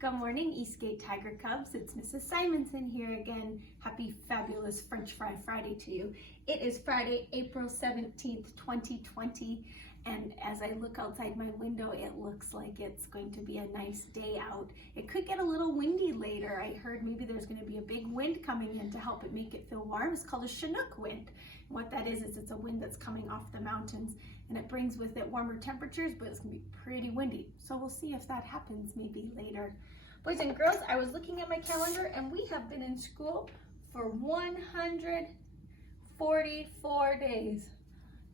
Good morning, Eastgate Tiger Cubs. It's Mrs. Simonson here again. Happy fabulous French Fry Friday to you. It is Friday, April 17th, 2020. And as I look outside my window, it looks like it's going to be a nice day out. It could get a little windy later. I heard maybe there's going to be a big wind coming in to help it make it feel warm. It's called a Chinook wind. And what that is it's a wind that's coming off the mountains and it brings with it warmer temperatures, but it's going to be pretty windy. So we'll see if that happens maybe later. Boys and girls, I was looking at my calendar and we have been in school for 144 days.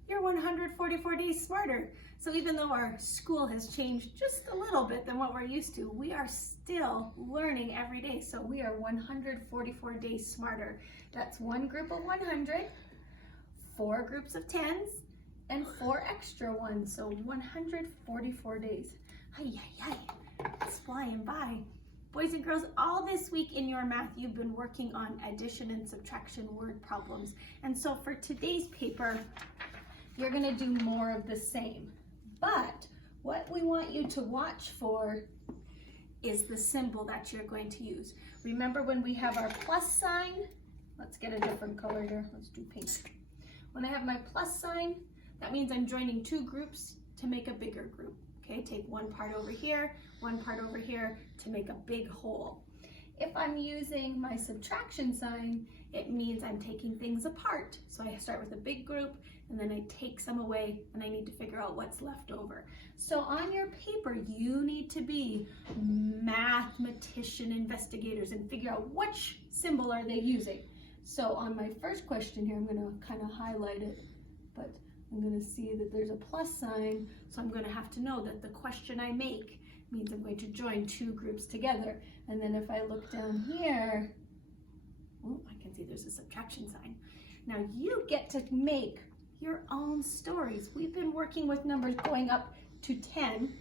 You're 144 days smarter. So even though our school has changed just a little bit than what we're used to, we are still learning every day. So we are 144 days smarter. That's one group of 100, 4 groups of 10s, and 4 extra ones. So 144 days. Hi, it's flying by. Boys and girls, all this week in your math, you've been working on addition and subtraction word problems. And so for today's paper, you're going to do more of the same. But what we want you to watch for is the symbol that you're going to use. Remember when we have our plus sign? Let's get a different color here. Let's do pink. When I have my plus sign, that means I'm joining 2 groups to make a bigger group. Okay, take one part over here, one part over here to make a big whole. If I'm using my subtraction sign, it means I'm taking things apart. So I start with a big group and then I take some away and I need to figure out what's left over. So on your paper, you need to be mathematician investigators and figure out which symbol are they using. So on my first question here, I'm going to kind of highlight it, but I'm going to see that there's a plus sign, so I'm going to have to know that the question I make means I'm going to join 2 groups together. And then if I look down here, oh, I can see there's a subtraction sign. Now you get to make your own stories. We've been working with numbers going up to 10.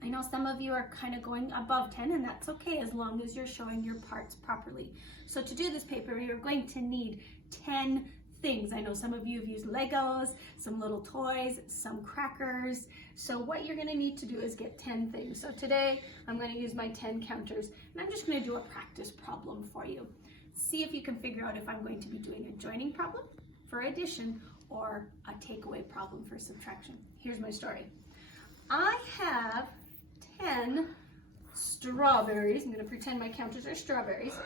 I know some of you are kind of going above 10, and that's okay as long as you're showing your parts properly. So to do this paper, you're going to need 10 things. I know some of you have used Legos, some little toys, some crackers. So what you're going to need to do is get 10 things. So today I'm going to use my 10 counters and I'm just going to do a practice problem for you. See if you can figure out if I'm going to be doing a joining problem for addition or a takeaway problem for subtraction. Here's my story. I have 10 strawberries. I'm going to pretend my counters are strawberries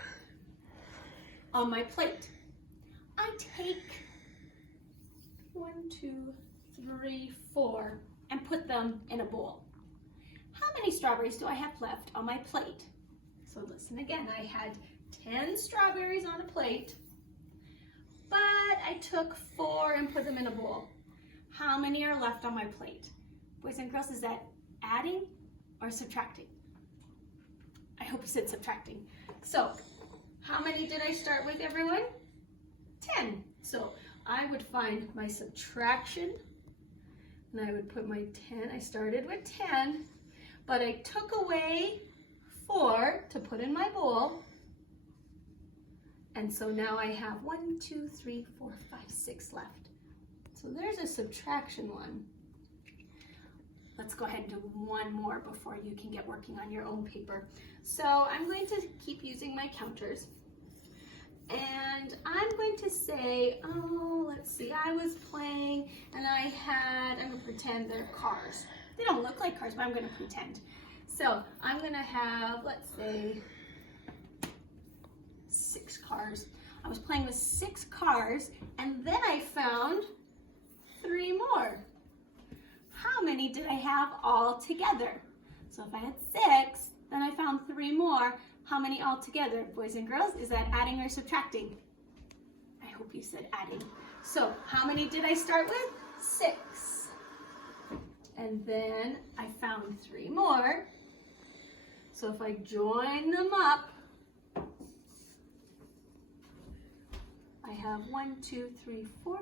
on my plate. I take 1, 2, 3, 4 and put them in a bowl. How many strawberries do I have left on my plate? So listen again, I had 10 strawberries on a plate, but I took 4 and put them in a bowl. How many are left on my plate? Boys and girls, is that adding or subtracting? I hope you said subtracting. So how many did I start with, everyone? 10. So I would find my subtraction and I would put my 10. I started with 10, but I took away 4 to put in my bowl. And so now I have 1, 2, 3, 4, 5, 6 left. So there's a subtraction one. Let's go ahead and do one more before you can get working on your own paper. So I'm going to keep using my counters. And I'm going to say, oh, let's see, I was playing and I'm going to pretend they're cars. They don't look like cars, but I'm going to pretend. So I'm going to have, let's say, 6 cars. I was playing with 6 cars and then I found 3 more. How many did I have all together? So if I had 6, then I found 3 more. How many all together, boys and girls? Is that adding or subtracting? I hope you said adding. So how many did I start with? 6. And then I found 3 more. So if I join them up, I have 1, 2, 3, 4,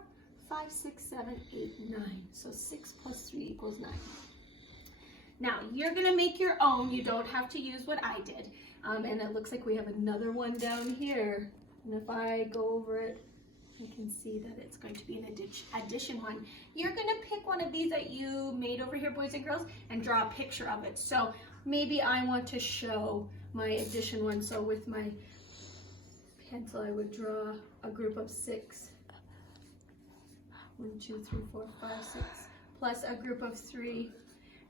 5, 6, 7, 8, 9. So 6 plus 3 equals 9. Now, you're going to make your own. You don't have to use what I did. And it looks like we have another one down here. And if I go over it, you can see that it's going to be an addition one. You're going to pick one of these that you made over here, boys and girls, and draw a picture of it. So maybe I want to show my addition one. So with my pencil, I would draw a group of 6. 1, 2, 3, 4, 5, 6, plus a group of 3.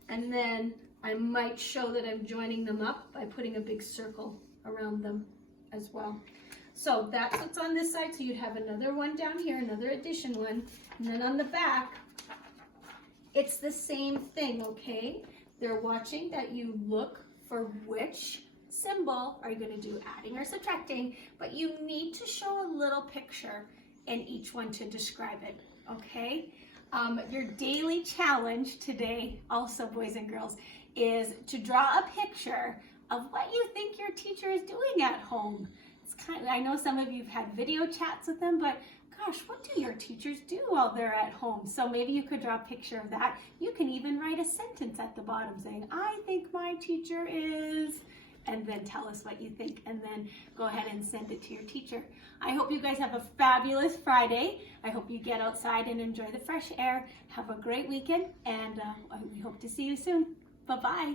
And then I might show that I'm joining them up by putting a big circle around them as well. So that's what's on this side. So you'd have another one down here, another addition one. And then on the back, it's the same thing, okay? They're watching that you look for which symbol are you going to do, adding or subtracting, but you need to show a little picture in each one to describe it, okay? Your daily challenge today, also boys and girls, is to draw a picture of what you think your teacher is doing at home. It's I know some of you have had video chats with them, but gosh, what do your teachers do while they're at home? So maybe you could draw a picture of that. You can even write a sentence at the bottom saying, I think my teacher is, and then tell us what you think, and then go ahead and send it to your teacher. I hope you guys have a fabulous Friday. I hope you get outside and enjoy the fresh air. Have a great weekend, and we hope to see you soon. Bye-bye.